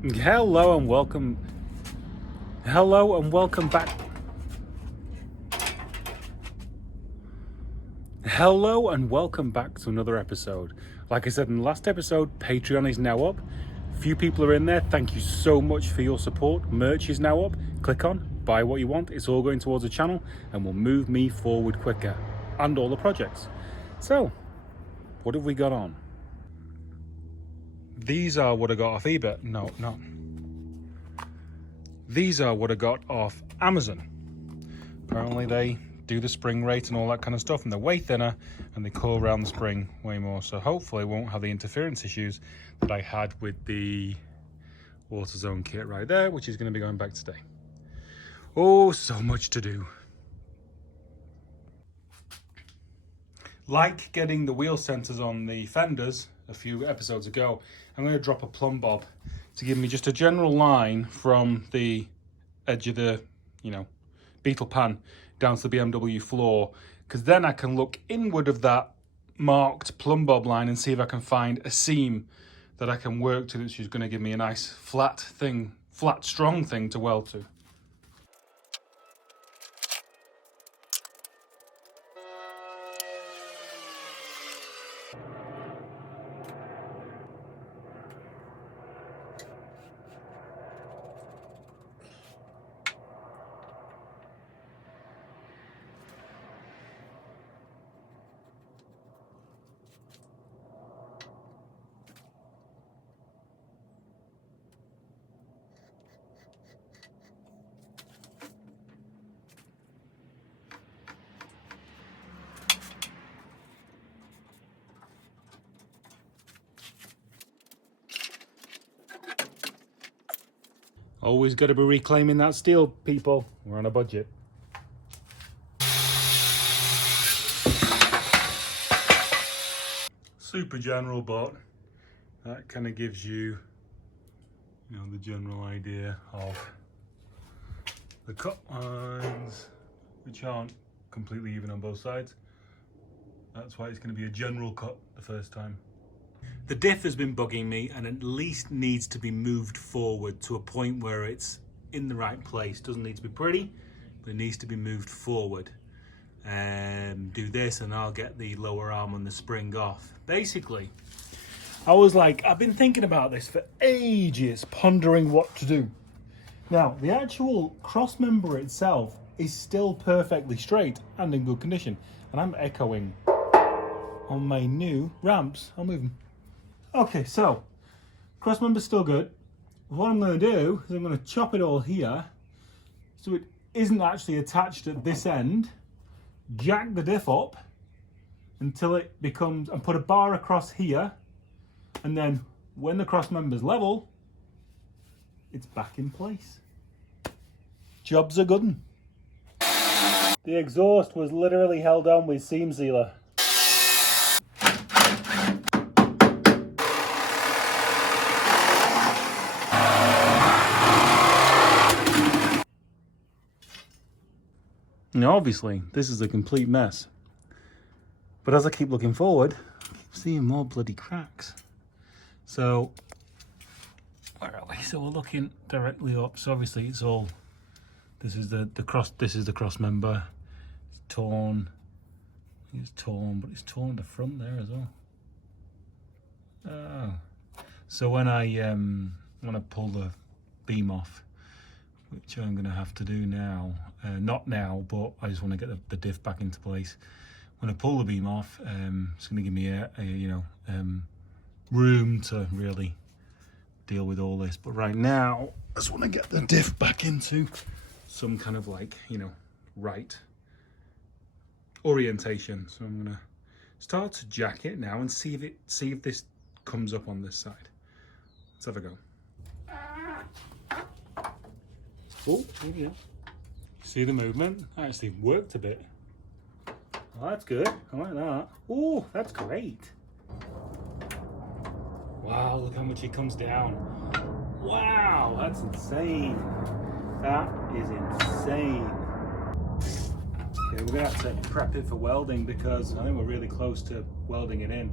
Hello and welcome back. Hello and welcome back to another episode. Like I said in the last episode, Patreon is now up. Few people are in there. Thank you so much for your support. Merch is now up. Click on, buy what you want. It's all going towards the channel and will move me forward quicker and all the projects. So, what have we got on? These are what I got off eBay. No. These are what I got off Amazon. Apparently they do the spring rate and all that kind of stuff, and they're way thinner and they coil around the spring way more. So hopefully I won't have the interference issues that I had with the AutoZone kit right there, which is going to be going back today. Oh, so much to do. Like getting the wheel centers on the fenders a few episodes ago, I'm going to drop a plumb bob to give me just a general line from the edge of the, Beetle pan down to the BMW floor, because then I can look inward of that marked plumb bob line and see if I can find a seam that I can work to, which is going to give me a nice flat, strong thing to weld to. Always got to be reclaiming that steel, people. We're on a budget. Super general, but that kind of gives you, the general idea of the cut lines, which aren't completely even on both sides. That's why it's going to be a general cut the first time. The diff has been bugging me and at least needs to be moved forward to a point where it's in the right place. Doesn't need to be pretty, but it needs to be moved forward. Do this and I'll get the lower arm on the spring off. Basically, I've been thinking about this for ages, pondering what to do. Now, the actual cross member itself is still perfectly straight and in good condition. And I'm echoing on my new ramps. I'll move them. Okay, so cross member's still good. What I'm going to do is I'm going to chop it all here so it isn't actually attached at this end. Jack the diff up until it becomes, and put a bar across here, and then when the cross member's level, it's back in place. Job's a good one. The exhaust was literally held on with seam sealer. Now, obviously, this is a complete mess. But as I keep looking forward, I keep seeing more bloody cracks. So, where are we? So we're looking directly up. So obviously, it's all. This is the cross. This is the cross member. It's torn. It's torn, but it's torn at the front there as well. Oh. So when I pull the beam off, which I'm going to have to do now. Not now, but I just want to get the diff back into place. When I pull the beam off, it's going to give me a room to really deal with all this. But right now, I just want to get the diff back into some kind of right orientation. So I'm going to start to jack it now and see if this comes up on this side. Let's have a go. Oh, there we go. See the movement? Actually worked a bit. Oh, that's good. I like that. Oh, that's great. Wow, look how much it comes down. Wow, that's insane. That is insane. Okay, we're going to have to prep it for welding because I think we're really close to welding it in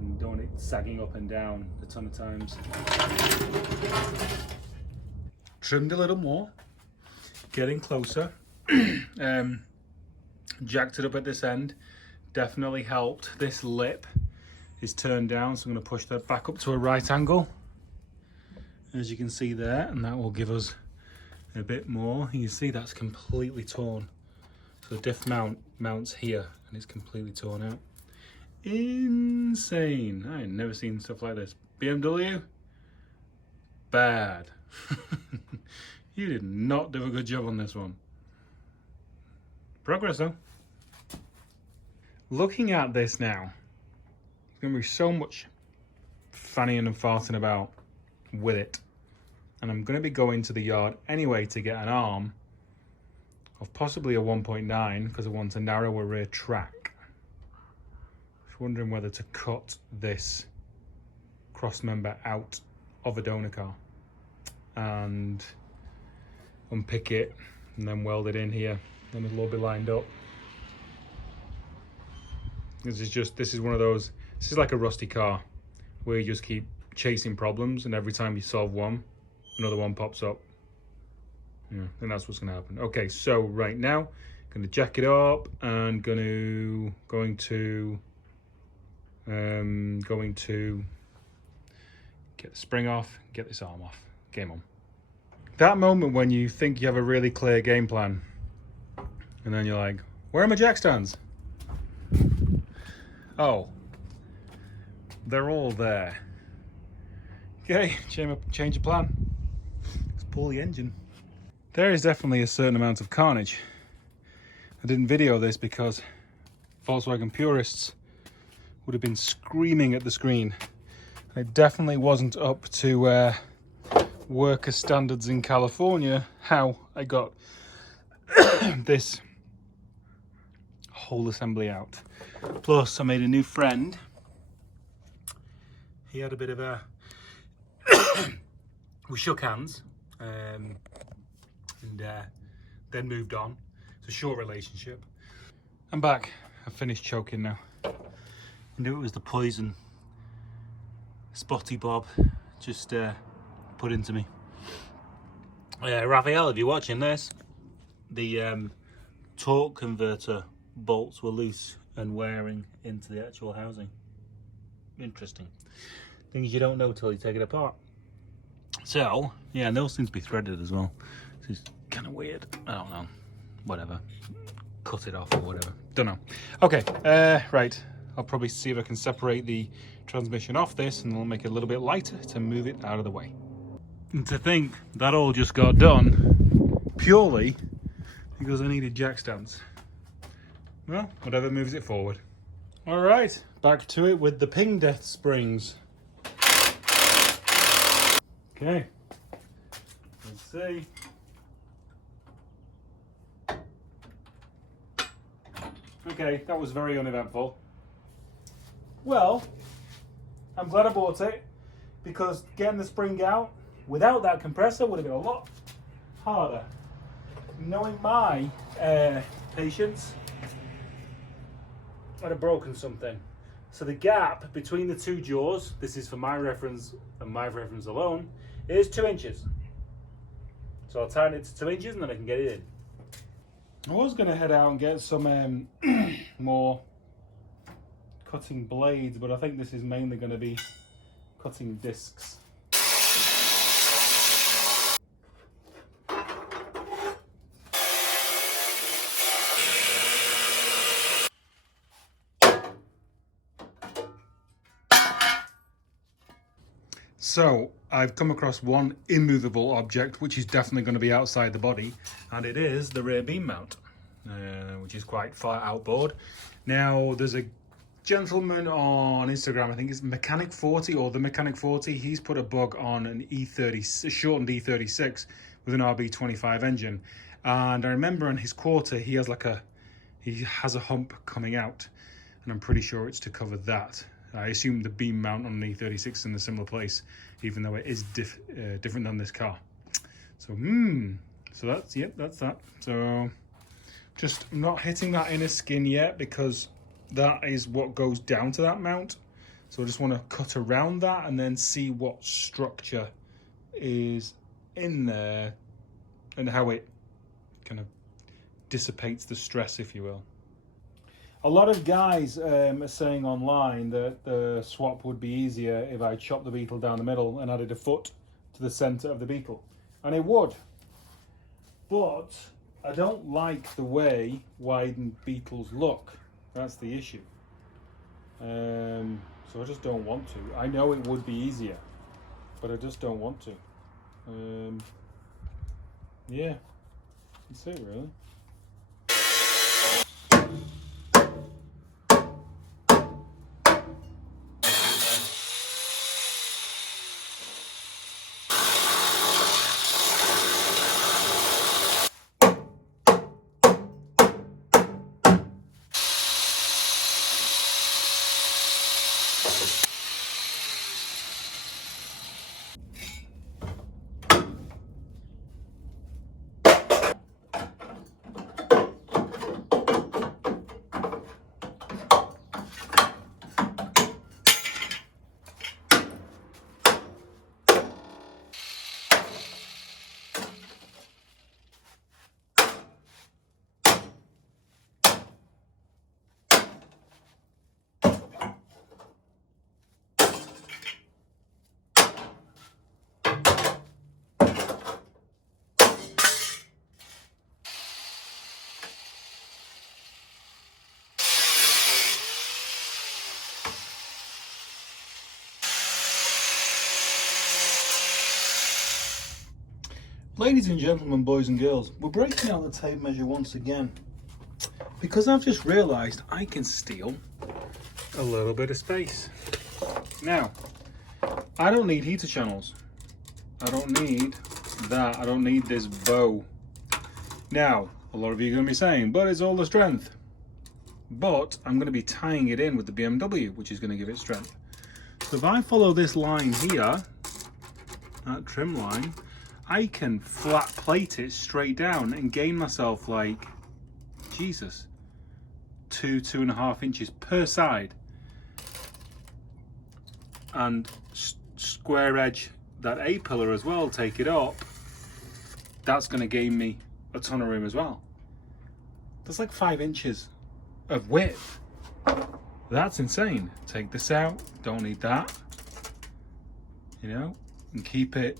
and don't want it sagging up and down a ton of times. trimmed a little more, getting closer. Jacked it up at this end, definitely helped. This lip is turned down, so I'm going to push that back up to a right angle, as you can see there, and that will give us a bit more. You can see that's completely torn. So the diff mount mounts here, and it's completely torn out. Insane. I ain't never seen stuff like this. BMW, bad. You did not do a good job on this one. Progress though. Looking at this now, there's going to be so much fanning and farting about with it. And I'm going to be going to the yard anyway to get an arm of possibly a 1.9 because I want a narrower rear track. Just wondering whether to cut this cross member out of a donor car and unpick it and then weld it in here. Then it'll all be lined up. This is one of those, this is like a rusty car where you just keep chasing problems, and every time you solve one, another one pops up. Yeah, and that's what's going to happen. Okay, so right now, going to jack it up and going to get the spring off, get this arm off. Game on. That moment when you think you have a really clear game plan, and then you're like, where are my jack stands? Oh, they're all there. Okay, change of plan. Let's pull the engine. There is definitely a certain amount of carnage. I didn't video this because Volkswagen purists would have been screaming at the screen. It definitely wasn't up to worker standards in California how I got this whole assembly out. Plus, I made a new friend. He had a bit of a... we shook hands and then moved on. It's a short relationship. I'm back. I've finished choking now. I knew it was the poison Spotty Bob just put into me. Raphael, if you're watching this, the torque converter bolts were loose and wearing into the actual housing. Interesting. Things you don't know till you take it apart. So, yeah, and those seem to be threaded as well. This is kind of weird. I don't know. Whatever. Cut it off or whatever. Don't know. Okay, right. I'll probably see if I can separate the transmission off this, and I'll make it a little bit lighter to move it out of the way. And to think that all just got done purely because I needed jack stands. Well, whatever moves it forward. All right, back to it with the ping death springs. Okay, let's see. Okay, that was very uneventful. Well, I'm glad I bought it because getting the spring out without that compressor would have been a lot harder. Knowing my patience, I'd have broken something. So the gap between the two jaws, this is for my reference and my reference alone, is 2 inches. So I'll tighten it to 2 inches and then I can get it in. I was going to head out and get some more cutting blades, but I think this is mainly going to be cutting discs. So I've come across one immovable object which is definitely going to be outside the body, and it is the rear beam mount, which is quite far outboard. Now there's a gentleman on Instagram, I think it's Mechanic 40 or the Mechanic 40, he's put a bug on an E30, a shortened E36 with an RB25 engine, and I remember in his quarter he has a hump coming out, and I'm pretty sure it's to cover that. I assume the beam mount on an E36 is in a similar place, even though it is different than this car. So, so that's, yep, that's that. So, just not hitting that inner skin yet because that is what goes down to that mount. So I just want to cut around that and then see what structure is in there and how it kind of dissipates the stress, if you will. A lot of guys are saying online that the swap would be easier if I chopped the Beetle down the middle and added a foot to the centre of the Beetle. And it would. But I don't like the way widened Beetles look. That's the issue. So I just don't want to. I know it would be easier, but I just don't want to. Yeah, that's it really. Ladies and gentlemen, boys and girls, we're breaking out the tape measure once again because I've just realised I can steal a little bit of space. Now, I don't need heater channels. I don't need that. I don't need this bow. Now, a lot of you are going to be saying, but it's all the strength. But I'm going to be tying it in with the BMW, which is going to give it strength. So if I follow this line here, that trim line, I can flat plate it straight down and gain myself like, Jesus, 2.5 inches per side. And square edge that A-pillar as well, take it up. That's going to gain me a ton of room as well. That's like 5 inches of width. That's insane. Take this out, don't need that. You know? And keep it,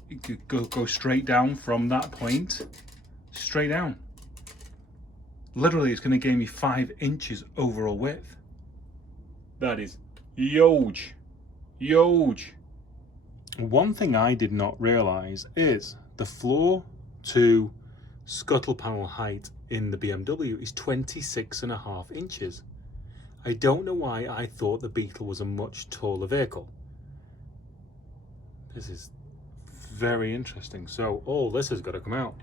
go straight down from that point, straight down. Literally, it's going to give me 5 inches overall width. That is huge, huge. One thing I did not realize is the floor to scuttle panel height in the BMW is 26.5 inches. I don't know why I thought the Beetle was a much taller vehicle. This is very interesting. So all this has got to come out.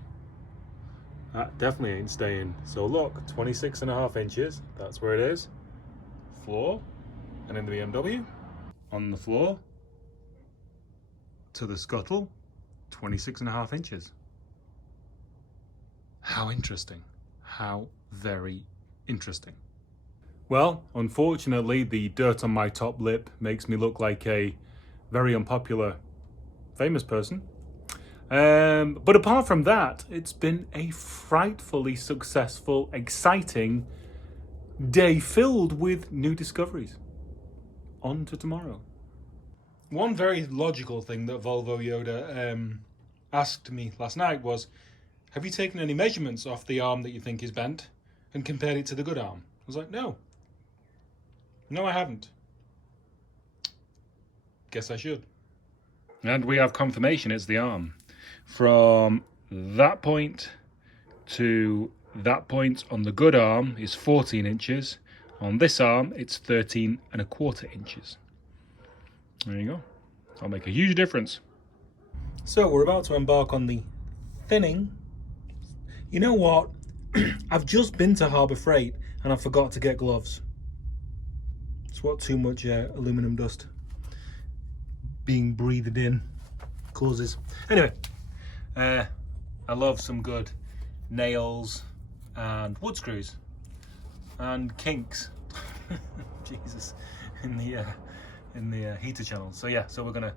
That definitely ain't staying. So look, 26.5 inches, that's where it is. Floor, and in the BMW, on the floor to the scuttle, 26.5 inches. How interesting. How very interesting. Well, unfortunately, the dirt on my top lip makes me look like a very unpopular famous person. But apart from that, it's been a frightfully successful, exciting day filled with new discoveries. On to tomorrow. One very logical thing that Volvo Yoda asked me last night was, have you taken any measurements off the arm that you think is bent and compared it to the good arm? I was like, no. No, I haven't. Guess I should. And we have confirmation it's the arm. From that point to that point on the good arm is 14 inches. On this arm, it's 13.25 inches. There you go. That'll make a huge difference. So we're about to embark on the thinning. You know what? I've just been to Harbour Freight and I forgot to get gloves. It's what too much aluminum dust being breathed in causes. Anyway, I love some good nails and wood screws and kinks. Jesus, in the heater channel. So yeah, so we're gonna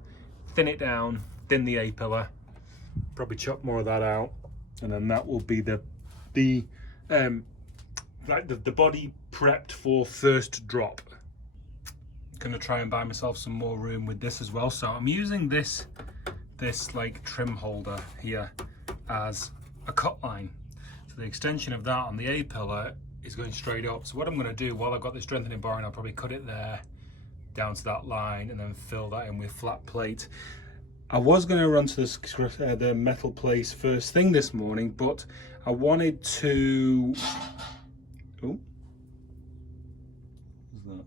thin it down, thin the A-pillar, probably chop more of that out, and then that will be the body prepped for first drop. Gonna try and buy myself some more room with this as well. So I'm using this like trim holder here as a cut line. So the extension of that on the A-pillar is going straight up. So what I'm going to do while I've got the strengthening bar in, I'll probably cut it there down to that line and then fill that in with flat plate. I was going to run to the metal place first thing this morning, but I wanted to... Oh, what's that?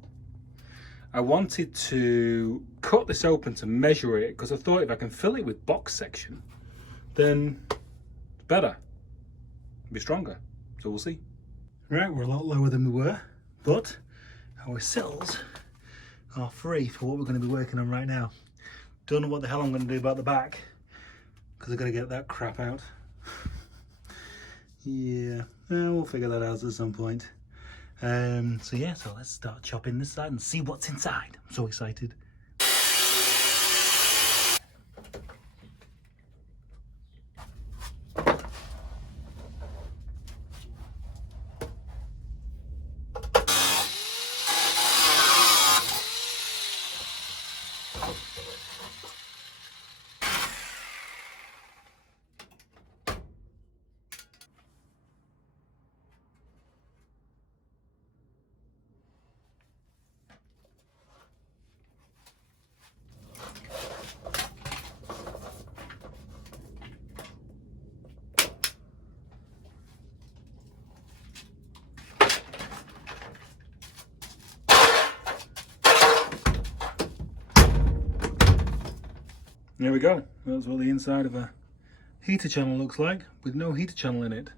I wanted to cut this open to measure it, because I thought if I can fill it with box section, then it's better, it'll be stronger. So we'll see. Right, we're a lot lower than we were, but our sills are free for what we're going to be working on right now. Don't know what the hell I'm going to do about the back, because I've got to get that crap out. Yeah, we'll figure that out at some point. So yeah, so let's start chopping this side and see what's inside. I'm so excited. There we go. That's what the inside of a heater channel looks like, with no heater channel in it.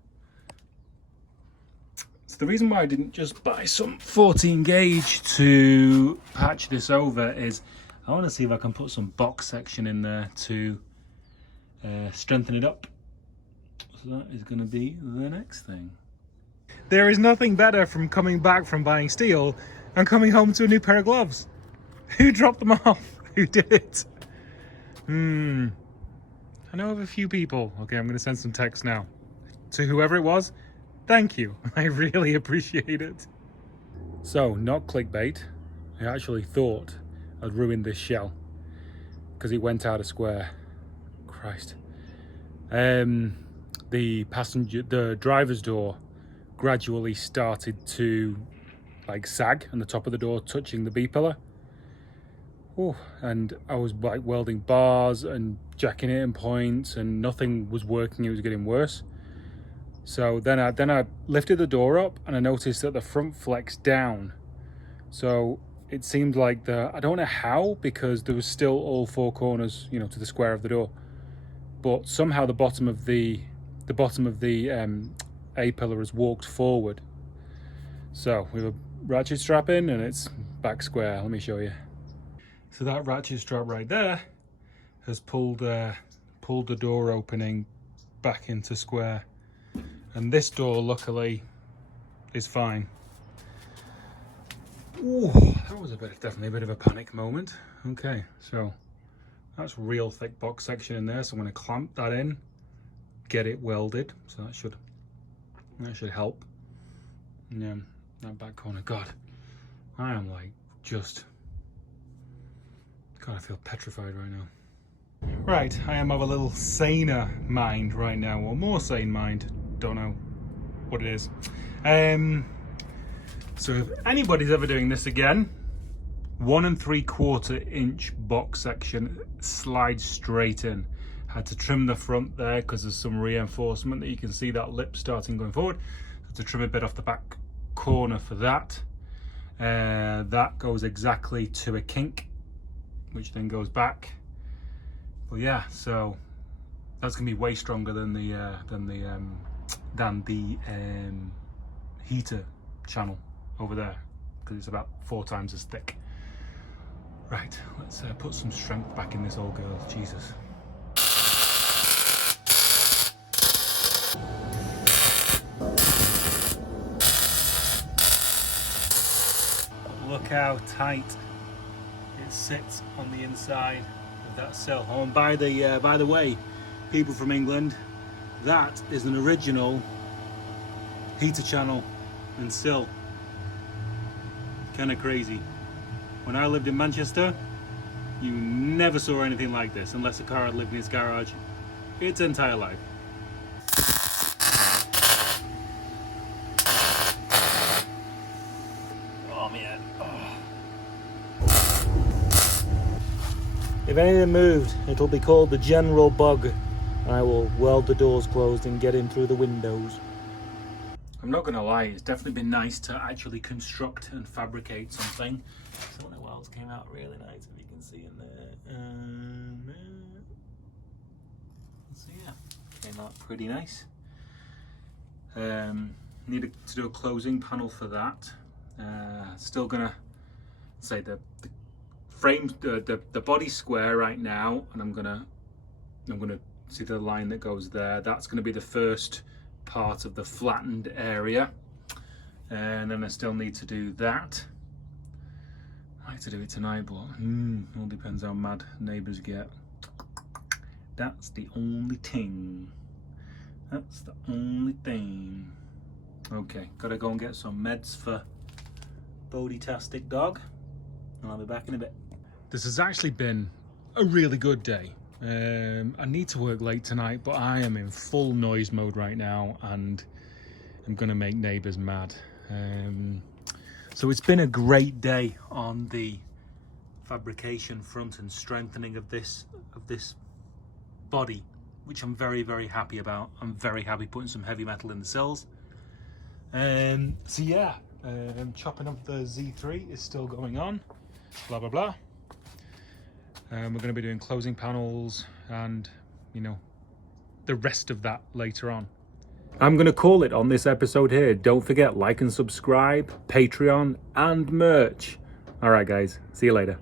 So the reason why I didn't just buy some 14 gauge to patch this over is I want to see if I can put some box section in there to strengthen it up. So that is going to be the next thing. There is nothing better from coming back from buying steel and coming home to a new pair of gloves. Who dropped them off? Who did it? I know of a few people. Okay, I'm going to send some text now. To whoever it was, thank you. I really appreciate it. So, not clickbait. I actually thought I'd ruined this shell because it went out of square. Christ. The driver's door gradually started to like sag, and the top of the door touching the B-pillar. Oh, and I was like welding bars and jacking it in points, and nothing was working. It was getting worse. So then I lifted the door up, and I noticed that the front flexed down. So it seemed like I don't know how, because there was still all four corners, you know, to the square of the door. But somehow the bottom of the A-pillar has walked forward. So we have a ratchet strap in, and it's back square. Let me show you. So that ratchet strap right there has pulled the door opening back into square, and this door luckily is fine. Ooh, that was definitely a bit of a panic moment. Okay, so that's real thick box section in there, so I'm going to clamp that in, get it welded, so that should help. Yeah, that back corner. God, I am like just... God, I feel petrified right now. Right, I am of a little saner mind right now, or more sane mind. Don't know what it is. So if anybody's ever doing this again, 1 3/4 inch box section slides straight in. Had to trim the front there because there's some reinforcement that you can see that lip starting going forward. Had to trim a bit off the back corner for that. That goes exactly to a kink, which then goes back. But yeah, so that's gonna be way stronger than the heater channel over there, because it's about 4 times as thick. Right, let's put some strength back in this old girl. Jesus. Look how tight it sits on the inside of that sill. Oh, and by the way, people from England, that is an original heater channel and sill. Kind of crazy. When I lived in Manchester, you never saw anything like this unless a car had lived in its garage its entire life. Oh man. Oh. If anything moved, it'll be called the general bug. I will weld the doors closed and get in through the windows. I'm not gonna lie, it's definitely been nice to actually construct and fabricate something. Some of the welds came out really nice, if you can see in there. So yeah, came out pretty nice. Needed to do a closing panel for that. Still gonna say the frame, the body square right now, and I'm gonna see the line that goes there. That's gonna be the first part of the flattened area, and then I still need to do that. I like to do it tonight, but all depends how mad neighbours get. That's the only thing. That's the only thing. Okay, gotta go and get some meds for Bodie-tastic dog, and I'll be back in a bit. This has actually been a really good day. I need to work late tonight, but I am in full noise mode right now and I'm gonna make neighbours mad. So it's been a great day on the fabrication front and strengthening of this body, which I'm very, very happy about. I'm very happy putting some heavy metal in the sills. So yeah, chopping up the Z3 is still going on, blah blah blah. We're going to be doing closing panels and, you know, the rest of that later on. I'm going to call it on this episode here. Don't forget, like and subscribe, Patreon and merch. All right, guys, see you later.